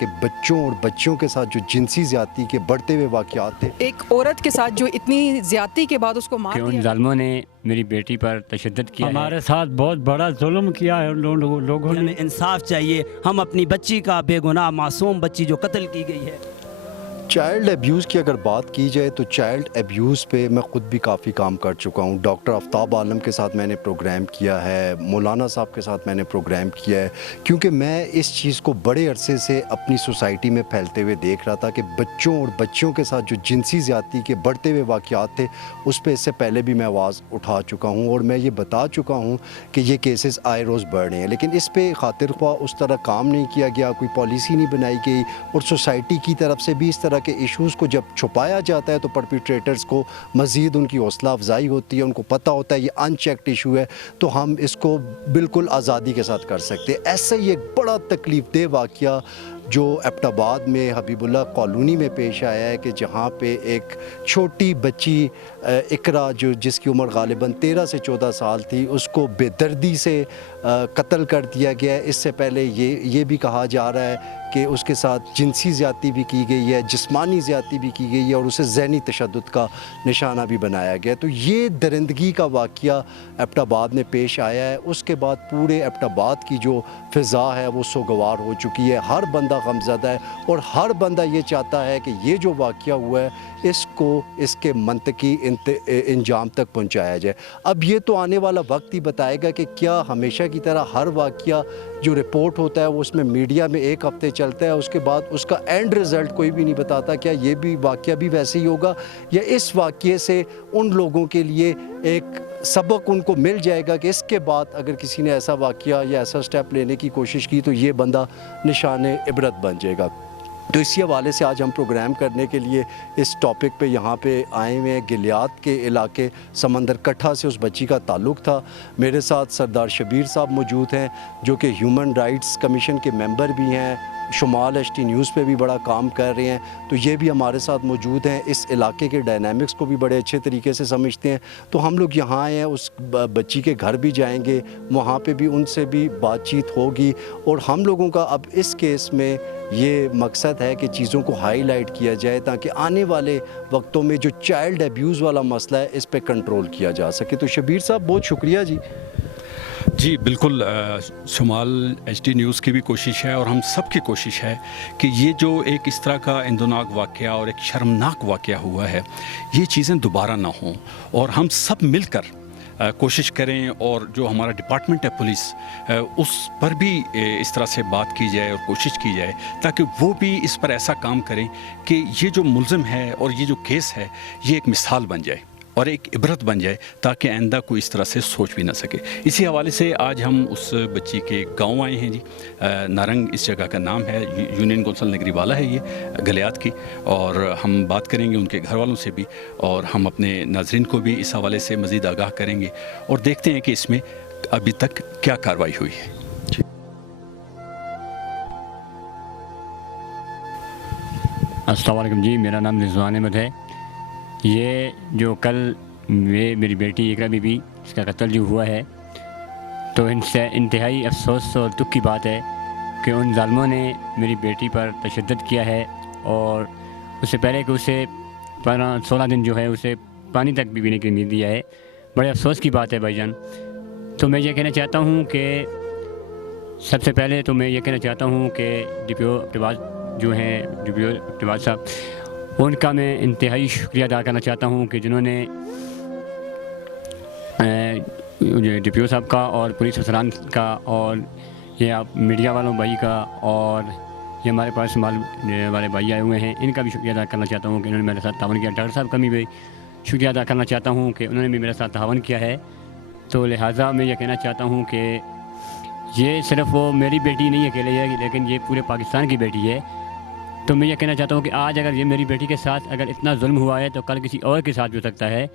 کہ بچوں اور بچیوں کے ساتھ جو جنسی زیادتی کے بڑھتے ہوئے واقعات تھے. ایک عورت کے ساتھ جو اتنی زیادتی کے بعد اس کو مار کہ ان دیا. ظالموں نے میری بیٹی پر تشدد کیا ہے. ہمارے ساتھ بہت بڑا ظلم کیا ہے ان لوگوں نے. ہمیں انصاف چاہیے. ہم اپنی بچی کا، بے گناہ معصوم بچی جو قتل کی گئی ہے. چائلڈ ایبیوز کی اگر بات کی جائے تو چائلڈ ایبیوز پہ میں خود بھی کافی کام کر چکا ہوں. ڈاکٹر آفتاب عالم کے ساتھ میں نے پروگرام کیا ہے, مولانا صاحب کے ساتھ میں نے پروگرام کیا ہے, کیونکہ میں اس چیز کو بڑے عرصے سے اپنی سوسائٹی میں پھیلتے ہوئے دیکھ رہا تھا کہ بچوں اور بچیوں کے ساتھ جو جنسی زیادتی کے بڑھتے ہوئے واقعات تھے اس پہ اس سے پہلے بھی میں آواز اٹھا چکا ہوں اور میں یہ بتا چکا ہوں کہ یہ کیسز آئے روز بڑھ رہے ہیں. لیکن اس پہ خاطر خواہ اس طرح کام نہیں کیا گیا, کوئی پالیسی نہیں بنائی گئی, اور سوسائٹی کی طرف سے بھی اس طرح کے ایشوز کو جب چھپایا جاتا ہے تو پرپیٹریٹرز کو مزید ان کی حوصلہ افزائی ہوتی ہے, ان کو پتہ ہوتا ہے یہ ان چیکڈ ایشو ہے تو ہم اس کو بالکل آزادی کے ساتھ کر سکتے ہیں. ایسا ہی ایک بڑا تکلیف دہ واقعہ جو ایبٹ آباد میں حبیب اللہ کالونی میں پیش آیا ہے کہ جہاں پہ ایک چھوٹی بچی اقرا جس کی عمر غالباً 13 سے 14 سال تھی, اس کو بے دردی سے قتل کر دیا گیا ہے. اس سے پہلے یہ بھی کہا جا رہا ہے کہ اس کے ساتھ جنسی زیادتی بھی کی گئی ہے, جسمانی زیادتی بھی کی گئی ہے, اور اسے ذہنی تشدد کا نشانہ بھی بنایا گیا ہے. تو یہ درندگی کا واقعہ ایبٹ آباد میں پیش آیا ہے. اس کے بعد پورے ایبٹ آباد کی جو فضا ہے وہ سوگوار ہو چکی ہے. ہر بندہ غمزدہ ہے اور ہر بندہ یہ چاہتا ہے کہ یہ جو واقعہ ہوا ہے اس کو اس کے منطقی انجام تک پہنچایا جائے. اب یہ تو آنے والا وقت ہی بتائے گا کہ کیا ہمیشہ کی طرح ہر واقعہ جو رپورٹ ہوتا ہے وہ اس میں میڈیا میں ایک ہفتے چلتا ہے, اس کے بعد اس کا اینڈ رزلٹ کوئی بھی نہیں بتاتا. کیا یہ بھی واقعہ بھی ویسے ہی ہوگا, یا اس واقعے سے ان لوگوں کے لیے ایک سبق ان کو مل جائے گا کہ اس کے بعد اگر کسی نے ایسا واقعہ یا ایسا سٹیپ لینے کی کوشش کی تو یہ بندہ نشان عبرت بن جائے گا. تو اسی حوالے سے آج ہم پروگرام کرنے کے لیے اس ٹاپک پہ یہاں پہ آئے ہوئے ہیں. گلیات کے علاقے سمندر کٹھا سے اس بچی کا تعلق تھا. میرے ساتھ سردار شبیر صاحب موجود ہیں جو کہ ہیومن رائٹس کمیشن کے ممبر بھی ہیں, شمال ایچ ٹی نیوز پہ بھی بڑا کام کر رہے ہیں, تو یہ بھی ہمارے ساتھ موجود ہیں. اس علاقے کے ڈائنامکس کو بھی بڑے اچھے طریقے سے سمجھتے ہیں. تو ہم لوگ یہاں آئے ہیں, اس بچی کے گھر بھی جائیں گے, وہاں پہ بھی ان سے بھی بات چیت ہوگی, اور ہم لوگوں کا اب اس کیس میں یہ مقصد ہے کہ چیزوں کو ہائی لائٹ کیا جائے تاکہ آنے والے وقتوں میں جو چائلڈ ایبیوز والا مسئلہ ہے اس پہ کنٹرول کیا جا سکے. تو شبیر صاحب بہت شکریہ جی. جی بالکل, شمال ایچ ڈی نیوز کی بھی کوشش ہے اور ہم سب کی کوشش ہے کہ یہ جو ایک اس طرح کا اندوناک واقعہ اور ایک شرمناک واقعہ ہوا ہے یہ چیزیں دوبارہ نہ ہوں, اور ہم سب مل کر کوشش کریں, اور جو ہمارا ڈپارٹمنٹ ہے پولیس اس پر بھی اس طرح سے بات کی جائے اور کوشش کی جائے تاکہ وہ بھی اس پر ایسا کام کریں کہ یہ جو ملزم ہے اور یہ جو کیس ہے یہ ایک مثال بن جائے اور ایک عبرت بن جائے تاکہ آئندہ کوئی اس طرح سے سوچ بھی نہ سکے. اسی حوالے سے آج ہم اس بچی کے گاؤں آئے ہیں جی. نارنگ اس جگہ کا نام ہے, یونین کونسل نگری والا ہے یہ گلیات کی, اور ہم بات کریں گے ان کے گھر والوں سے بھی, اور ہم اپنے ناظرین کو بھی اس حوالے سے مزید آگاہ کریں گے, اور دیکھتے ہیں کہ اس میں ابھی تک کیا کارروائی ہوئی ہے. السلام علیکم جی, میرا نام رضوان احمد ہے. یہ جو کل میری بیٹی اقرا بی بی اس کا قتل جو ہوا ہے تو ان سے انتہائی افسوس اور دکھ کی بات ہے کہ ان ظالموں نے میری بیٹی پر تشدد کیا ہے, اور اس سے پہلے کہ اسے 16 دن جو ہے اسے پانی تک بھی پینے کے لیے نہیں دیا ہے. بڑے افسوس کی بات ہے بھائی جان. تو میں یہ کہنا چاہتا ہوں کہ سب سے پہلے تو میں یہ کہنا چاہتا ہوں کہ ڈی پی او اقتباس جو ہیں, ڈی پی او اقتباس صاحب, ان کا میں انتہائی شکریہ ادا کرنا چاہتا ہوں کہ جنہوں نے ڈی پی او صاحب کا اور پولیس افسران کا اور یہ آپ میڈیا والوں بھائی کا اور یہ ہمارے پاس مال والے بھائی آئے ہوئے ہیں ان کا بھی شکریہ ادا کرنا چاہتا ہوں کہ انہوں نے میرے ساتھ تعاون کیا. ڈاکٹر صاحب کا بھی شکریہ ادا کرنا چاہتا ہوں کہ انہوں نے بھی میرے ساتھ تعاون کیا ہے. تو لہٰذا میں یہ کہنا چاہتا ہوں کہ یہ صرف وہ میری بیٹی نہیں اکیلے ہے لیکن یہ پورے پاکستان کی بیٹی ہے. تو میں یہ کہنا چاہتا ہوں کہ آج اگر یہ میری بیٹی کے ساتھ اگر اتنا ظلم ہوا ہے تو کل کسی اور کے ساتھ بھی ہو سکتا ہے.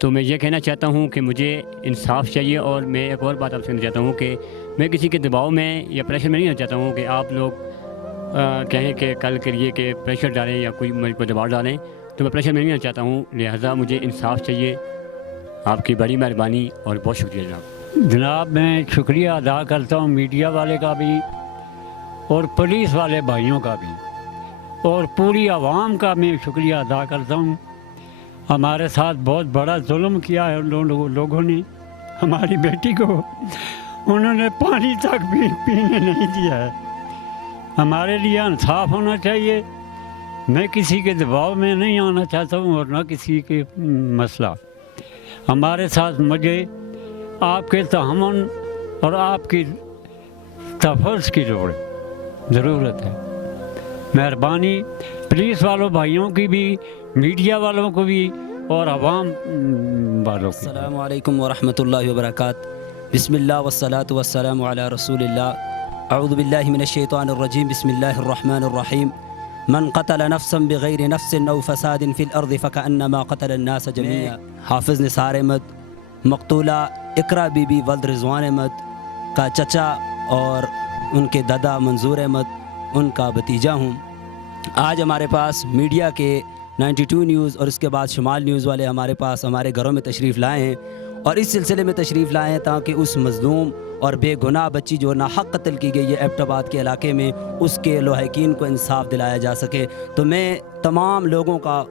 تو میں یہ کہنا چاہتا ہوں کہ مجھے انصاف چاہیے, اور میں ایک اور بات آپ سے کہنا چاہتا ہوں کہ میں کسی کے دباؤ میں یا پریشر میں نہیں رہنا چاہتا ہوں کہ آپ لوگ کہیں کہ کل کریے کہ پریشر ڈالیں یا کوئی مجھ پر دباؤ ڈالیں. تو میں پریشر میں نہیں رہنا چاہتا ہوں, لہٰذا مجھے انصاف چاہیے. آپ کی بڑی مہربانی اور بہت شکریہ جناب. جناب میں شکریہ ادا کرتا ہوں میڈیا والے کا بھی और पुलिस वाले भाइयों का भी और पूरी आवाम का मैं शुक्रिया अदा करता हूँ। हमारे साथ बहुत बड़ा जुल्म किया है उन लोगों ने हमारी बेटी को, उन्होंने पानी तक भी पीने नहीं दिया है। हमारे लिए इंसाफ होना चाहिए। मैं किसी के दबाव में नहीं आना चाहता हूँ और न किसी के मसला। हमारे साथ मुझे आपके तहम्मुल और आपकी तफर्ज की ज़रूरत है। मेहरबानी पुलिस वालों भाइयों की भी, मीडिया वालों को भी और अवाम वालों की। अस्सलामु अलैकुम वरहमतुल्लाहि वबरकातुहू। बिस्मिल्लाह वस्सलातु वस्सलामु अला रसूलिल्लाह। अऊज़ु बिल्लाहि मिनश शैतानिर रजीम। बिस्मिल्लाहिर रहमानिर रहीम। मन क़तल नफ्सन बिग़ैरि नफ्सिन औ फ़सादिन फ़िल अर्ज़ि फ़कअन्नमा क़तल अन्नास जमीआ। हाफ़िज़ निसार अहमद, मक़तूला इक़रा बीबी वल्द रिज़वान अहमद का चचा और उनके दादा मंजूर अहमद, उनका भतीजा हूँ। आज हमारे पास मीडिया के 92 न्यूज़ और उसके बाद शुमाल न्यूज़ वाले हमारे पास हमारे घरों में तशरीफ़ लाए हैं और इस सिलसिले में तशरीफ़ लाए हैं ताकि उस मज़लूम और बेगुनाह बच्ची जो नाहक कत्ल की गई है एबटाबाद के इलाके में, उसके लोहाकीन को इंसाफ दिलाया जा सके। तो मैं तमाम लोगों का,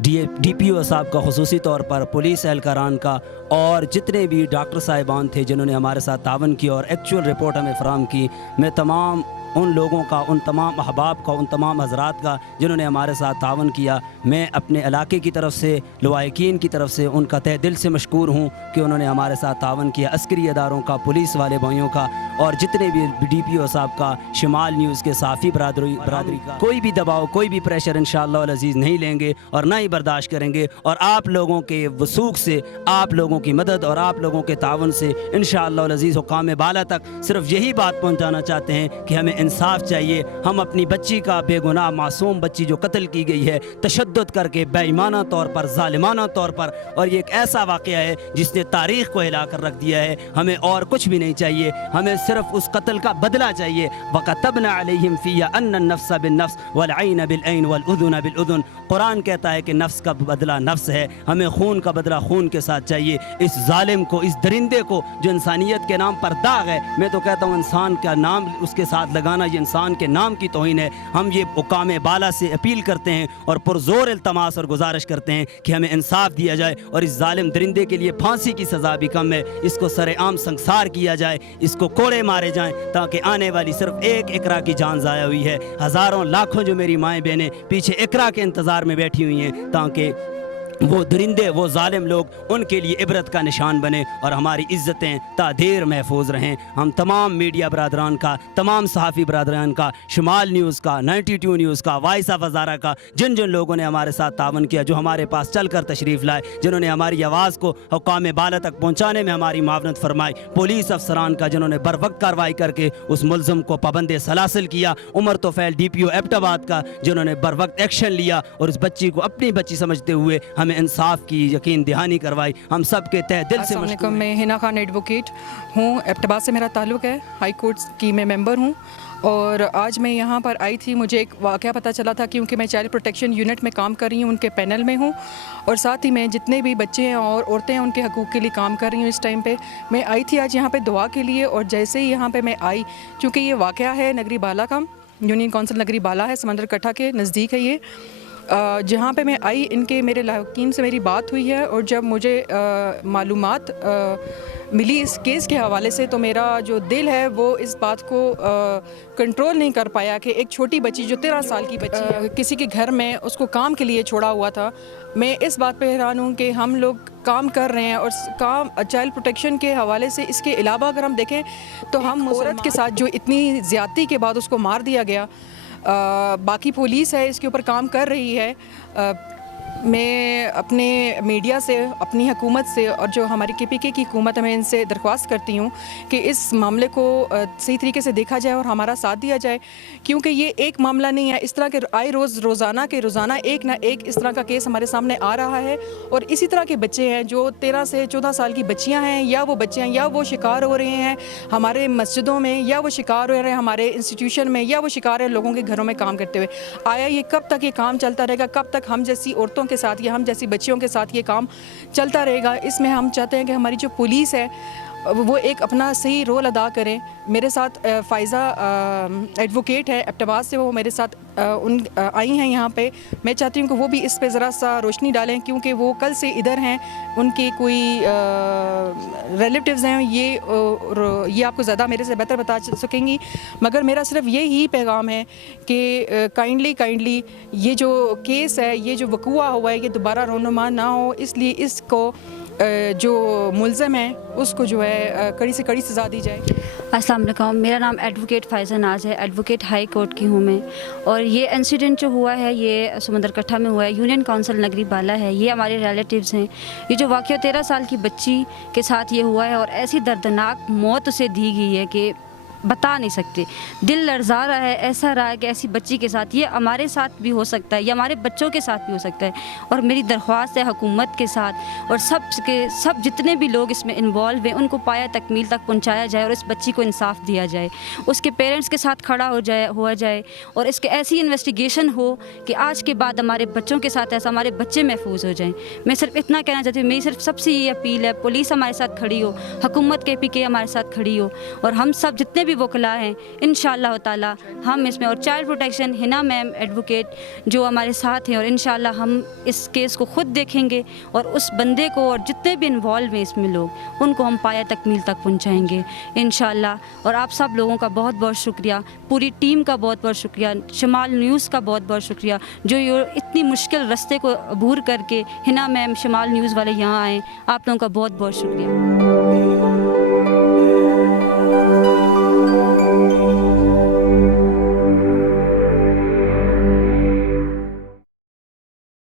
DPO साहब का ख़ुसूसी तौर पर, पुलिस एहलकारान का और जितने भी डॉक्टर साहिबान थे जिन्होंने हमारे साथ तावन किया और एक्चुअल रिपोर्ट हमें फ़राहम की, मैं तमाम उन लोगों का, उन तमाम अहबाब का, उन तमाम हज़रात का जिन्होंने हमारे साथ तावन किया, मैं अपने इलाके की तरफ से, लवाहिकीन की तरफ से उनका तहे दिल से मशकूर हूँ कि उन्होंने हमारे साथ तावन किया। अस्करी अदारों का, पुलिस वाले भाइयों का और जितने भी DPO साहब का, शुमाल न्यूज़ के साफ़ी बरादरी का कोई भी दबाव, कोई भी प्रेशर इंशाअल्लाह अल अज़ीज़ नहीं लेंगे और ना ही बर्दाश्त करेंगे। और आप लोगों के वसूख से, आप लोगों की मदद और आप लोगों के तावन से इंशाअल्लाह अल अज़ीज़ हुक्काम बाला तक सिर्फ यही बात पहुँचाना चाहते हैं कि हमें इंसाफ चाहिए। हम अपनी बच्ची का, बेगुनाह मासूम बच्ची जो कत्ल की गई है तशद्दुद करके, बेईमाना तौर पर, ज़ालिमाना तौर पर, और ये एक ऐसा वाक़या है जिसने तारीख़ को हिला कर रख दिया है। हमें और कुछ भी नहीं चाहिए, हमें सिर्फ उस कत्ल का बदला चाहिए। वकतबना अलैहिम फ़ीहा अन्न नफ्स बिन्नफ्स वल ऐन बिल ऐन वल उज़ुन बिल उज़ुन। कुरान कहता है कि नफ्स का बदला नफ्स है, हमें खून का बदला खून के साथ चाहिए। इस जालिम को, इस दरिंदे को जो इंसानियत के नाम पर दाग है, मैं तो कहता हूँ इंसान का नाम उसके साथ लगाना ये इंसान के नाम की तौहीन है। हम ये हुक्काम बाला से अपील करते हैं और पुरज़ोर इल्तमास और गुजारिश करते हैं कि हमें इंसाफ दिया जाए और इस जालिम दरिंदे के लिए फांसी की सज़ा भी कम है, इसको सरेआम संसार किया जाए, इसको कोड़े मारे जाएं ताकि आने वाली सिर्फ एक इकरा की जान ज़ाया हुई है। हज़ारों लाखों जो मेरी माएँ बहनें पीछे इकरा के इंतज़ार में बैठी हुई हैं ताकि वो दरिंदे, वो जालिम लोग उनके लिए इबरत का निशान बने और हमारी इज़्ज़तें तादेर महफूज रहें। हम तमाम मीडिया बरादरान का, तमाम सहाफ़ी बरादरान का, शुमाल न्यूज़ का, 92 न्यूज़ का, वॉइस ऑफ हज़ारा का, जिन जिन लोगों ने हमारे साथ तावन किया, जो हमारे पास चल कर तशरीफ़ लाए, जिन्होंने हमारी आवाज़ को हुक्काम बाला तक पहुँचाने में हमारी मावनत फरमाई, पुलिस अफसरान का जिन्होंने बर वक्त कार्रवाई करके उस मुलज़म को पाबंद सलासिल किया, उमर तोफ़ैल DPO एबटाबाद का जिन्होंने बर वक्त एक्शन लिया और उस बच्ची को अपनी बच्ची समझते हुए हमें इंसाफ की यकीन दहानी करवाई। हम सब के तहे दिल से अस्सलामुअलैकुम। मैं हिना खान एडवोकेट हूँ, एबटाबाद से मेरा ताल्लुक़ है, हाई कोर्ट की मैं मेंबर हूँ और आज मैं यहाँ पर आई थी। मुझे एक वाक़या पता चला था क्योंकि मैं चाइल्ड प्रोटेक्शन यूनिट में काम कर रही हूँ, उनके पैनल में हूँ और साथ ही मैं जितने भी बच्चे हैं और औरतें हैं उनके हकूक़ के लिए काम कर रही हूँ। इस टाइम पे मैं आई थी आज यहाँ पे दुआ के लिए और जैसे ही यहाँ पे मैं आई, चूँकि ये वाक़या है नगरी बाला का, यूनियन काउंसिल नगरी बाला है, समंदर कट्ठा के नज़दीक है ये, जहाँ पे मैं आई, इनके मेरे लायकीन से मेरी बात हुई है और जब मुझे मालूमात मिली इस केस के हवाले से तो मेरा जो दिल है वो इस बात को कंट्रोल नहीं कर पाया कि एक छोटी बच्ची जो 13 साल की बच्ची किसी के घर में उसको काम के लिए छोड़ा हुआ था। मैं इस बात पे हैरान हूँ कि हम लोग काम कर रहे हैं और काम चाइल्ड प्रोटेक्शन के हवाले से, इसके अलावा अगर हम देखें तो हम औरत के साथ जो इतनी ज़्यादती के बाद उसको मार दिया गया, बाकी पुलिस है इसके ऊपर काम कर रही है। मैं अपने मीडिया से, अपनी हुकूमत से और जो हमारी KPK की हुकूमत है, मैं इनसे दरख्वास्त करती हूँ कि इस मामले को सही तरीके से देखा जाए और हमारा साथ दिया जाए, क्योंकि ये एक मामला नहीं है। इस तरह के आए रोज़ाना एक ना एक इस तरह का केस हमारे सामने आ रहा है और इसी तरह के बच्चे हैं जो 13 से 14 साल की बच्चियाँ हैं या वो बच्चे हैं या वो शिकार हो रहे हैं हमारे मस्जिदों में, या वो शिकार हो रहे हैं हमारे इंस्टीट्यूशन में, या वो शिकार है लोगों के घरों में काम करते हुए। आया ये कब तक ये काम चलता रहेगा? कब तक हम जैसी औरतों के साथ या हम जैसी बच्चियों के साथ ये काम चलता रहेगा? इसमें हम चाहते हैं कि हमारी जो पुलिस है वो एक अपना सही रोल अदा करें। मेरे साथ फ़ाइज़ा एडवोकेट है एबटाबाद से, वो मेरे साथ आई हैं यहाँ पे। मैं चाहती हूँ कि वो भी इस पे ज़रा सा रोशनी डालें, क्योंकि वो कल से इधर हैं, उनके कोई रिलेटिव्स हैं, ये आपको ज़्यादा मेरे से बेहतर बता सकेंगी। मगर मेरा सिर्फ यही पैगाम है कि काइंडली ये जो केस है, ये जो वक़ूआ हुआ है, ये दोबारा रोनुमा ना हो, इसलिए इसको जो मुलज़म है उसको जो है कड़ी से कड़ी सज़ा दी जाए। अस्सलाम वालेकुम, मेरा नाम एडवोकेट फ़ाइज़ा नाज है, एडवोकेट हाई कोर्ट की हूँ मैं। और ये इंसिडेंट जो हुआ है ये समंदर कट्ठा में हुआ है, यूनियन काउंसिल नगरी बाला है, ये हमारे रिलेटिव्स हैं। ये जो वाक़या 13 साल की बच्ची के साथ ये हुआ है और ऐसी दर्दनाक मौत उसे दी गई है कि बता नहीं सकते, दिल लर्जा रहा है। ऐसा रहा है कि ऐसी बच्ची के साथ ये हमारे साथ भी हो सकता है, या हमारे बच्चों के साथ भी हो सकता है। और मेरी दरख्वास्त है हुकूमत के साथ और सब जितने भी लोग इसमें इन्वॉल्व हैं उनको पाया तकमील तक पहुंचाया जाए और इस बच्ची को इंसाफ दिया जाए, उसके पेरेंट्स के साथ खड़ा हुआ जाए और इसके ऐसी इन्वेस्टिगेशन हो कि आज के बाद हमारे बच्चों के साथ ऐसा हमारे बच्चे महफूज हो जाएँ। मैं सिर्फ इतना कहना चाहती हूँ, मेरी सिर्फ सबसे ये अपील है, पुलिस हमारे साथ खड़ी हो, हुकूमत KPK हमारे साथ खड़ी हो और हम सब जितने भी वकला हैं इंशाअल्लाह ताला हम इसमें, और child protection Hina ma'am advocate जो हमारे साथ हैं, और इंशाअल्लाह हम इस केस को ख़ुद देखेंगे और उस बंदे को और जितने भी इन्वॉल्व हैं इसमें लोग उनको हम पाया तकमील तक पहुंचाएंगे इंशाअल्लाह। और आप सब लोगों का बहुत बहुत शुक्रिया, पूरी टीम का बहुत बहुत शुक्रिया, शमाल न्यूज़ का बहुत बहुत शुक्रिया जो ये इतनी मुश्किल रास्ते को अबूर करके हिना मैम शमाल न्यूज़ वाले यहाँ आए। आप लोगों का बहुत बहुत शुक्रिया।